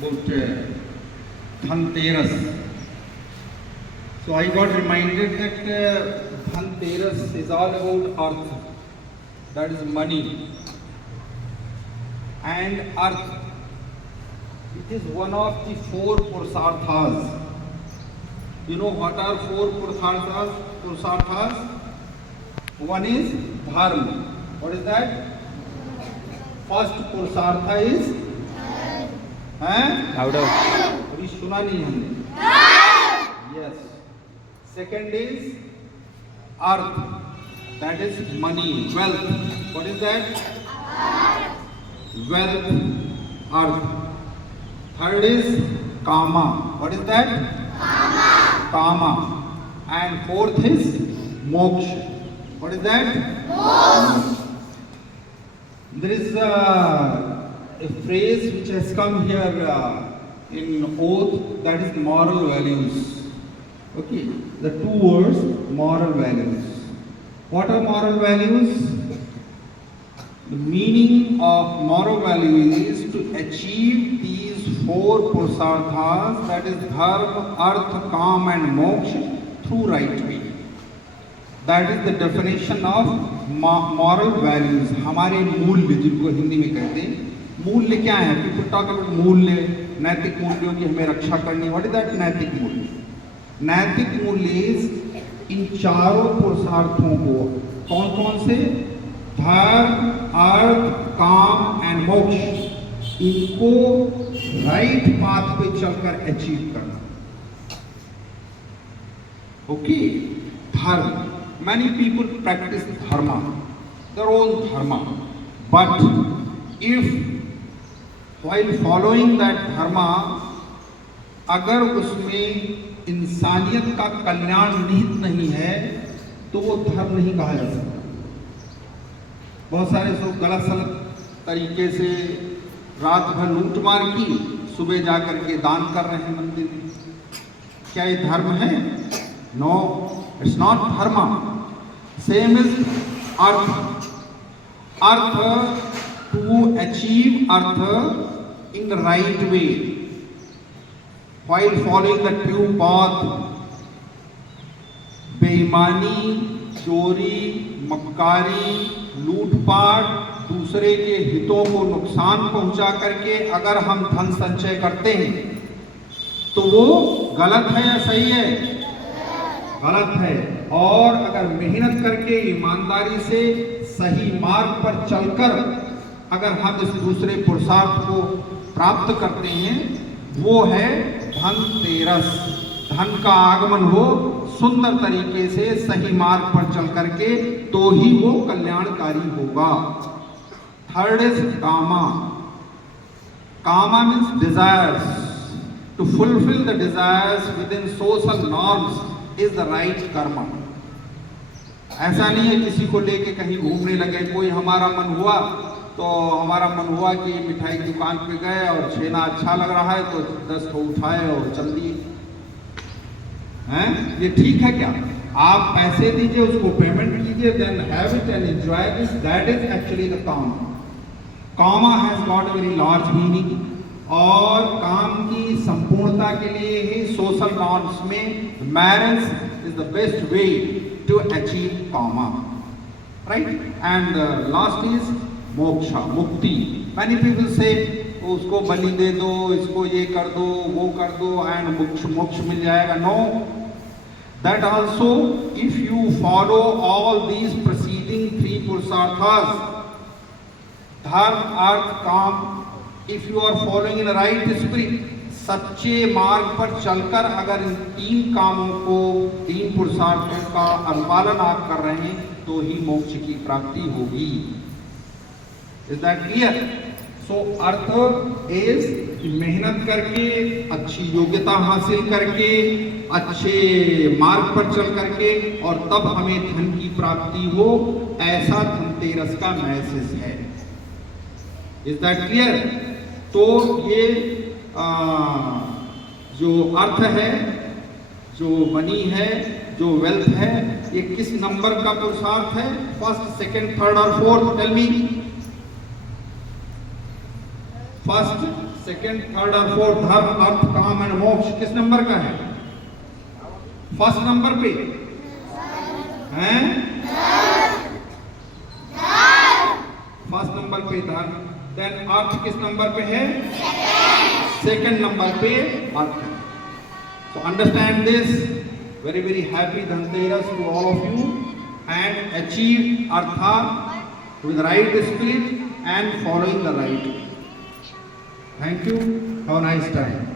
about Dhanteras. So I got reminded that Dhanteras is all about earth, that is money. And earth, it is one of the four Purusarthas. You know what are four Purusarthas? One is Dharma. What is that? First Purusartha is अभी सुना नहीं हमने. Yes. Second is earth, that is money, wealth. What is that? Wealth, earth. Third is kama. What is that? Kama. And fourth is moksha. What is that? Moksha. There is a phrase which has come here in oath, that is moral values. Okay, the two words, moral values. What are moral values? The meaning of moral value is to achieve these four purusarthas, that is dharma, artha, kam and moksha, through right way. That is the definition of moral values. हमारे मूल्य, जिनको हिंदी में कहते हैं, मूल्य क्या है? People talk about मूल्य, नैतिक मूल्यों की हमें रक्षा करनी. What is that नैतिक मूल्य? नैतिक मूल्य इन चारों पुरुषार्थों को, कौन कौन से? धर्म, अर्थ, काम एंड मोक्ष, इनको राइट पाथ पे चलकर अचीव करना. ओके. धर्म, many people practice dharma, their own dharma, but if while following that dharma, अगर उसमें इंसानियत का कल्याण निहित नहीं है तो वो धर्म नहीं कहा जा सकता. बहुत सारे लोग गलत सलत तरीके से रात भर लूटमार की, सुबह जाकर के दान कर रहे हैं मंदिर में. क्या ये धर्म है? No, it's not dharma. Same is artha. Artha, to achieve artha in the right way while following the true path, बेईमानी, चोरी, मक्कारी, लूटपाट, दूसरे के हितों को नुकसान पहुंचा करके अगर हम धन संचय करते हैं तो वो गलत है या सही है? गलत है. और अगर मेहनत करके ईमानदारी से सही मार्ग पर चलकर अगर हम इस दूसरे पुरुषार्थ को प्राप्त करते हैं, वो है धनतेरस. धन का आगमन हो सुंदर तरीके से सही मार्ग पर चल करके, तो ही वो कल्याणकारी होगा. Third is kama. Kama means desires. To fulfil the desires within social norms is the right karma. ऐसा नहीं है किसी को लेके कहीं घूमने लगे. कोई हमारा मन हुआ कि मिठाई की दुकान पे गए और छेना अच्छा लग रहा है तो 10 को उठाए और चल दिए. हैं? ये ठीक है क्या? आप पैसे दीजिए, उसको पेमेंट कीजिए, then have it and enjoy this. That is actually the kama. Kama has got a very large meaning. और काम की संपूर्णता के लिए ही सोशल नॉर्म्स में marriage is the best way to achieve kama. Right. And last is moksha, मुक्ति. मैनी पीपल से उसको बलि दे दो, इसको ये कर दो, वो कर दो एंड मोक्ष मिल जाएगा. No, that also if you follow all these proceeding three purusharthas, dharma, artha, kama, if you are following in right spirit, सच्चे मार्ग पर चलकर अगर इन तीन कामों को, तीन पुरुषार्थों का अनुपालन आप कर रहे हैं, तो ही मोक्ष की प्राप्ति होगी. Is that clear? So earth is मेहनत करके, अच्छी योग्यता हासिल करके, अच्छे मार्ग पर चल करके, और तब हमें धन की प्राप्ति हो, ऐसा धनतेरस का मैसेज है. Is that clear? तो ये जो अर्थ है, जो मनी है, जो वेल्थ है, ये किस नंबर का पुरुषार्थ है? फर्स्ट, सेकंड, थर्ड और fourth? Tell me. First, second, third और फोर्थ, धर्म, अर्थ, काम एंड मोक्ष किस नंबर का है? फर्स्ट नंबर पे हैं? फर्स्ट नंबर पे धर्म, देन अर्थ किस नंबर पे है? सेकंड नंबर पे अर्थ। So understand this. Very very happy Dhanteras to all of you, and achieve Artha with the right spirit and following the right. Thank you. Have a nice time.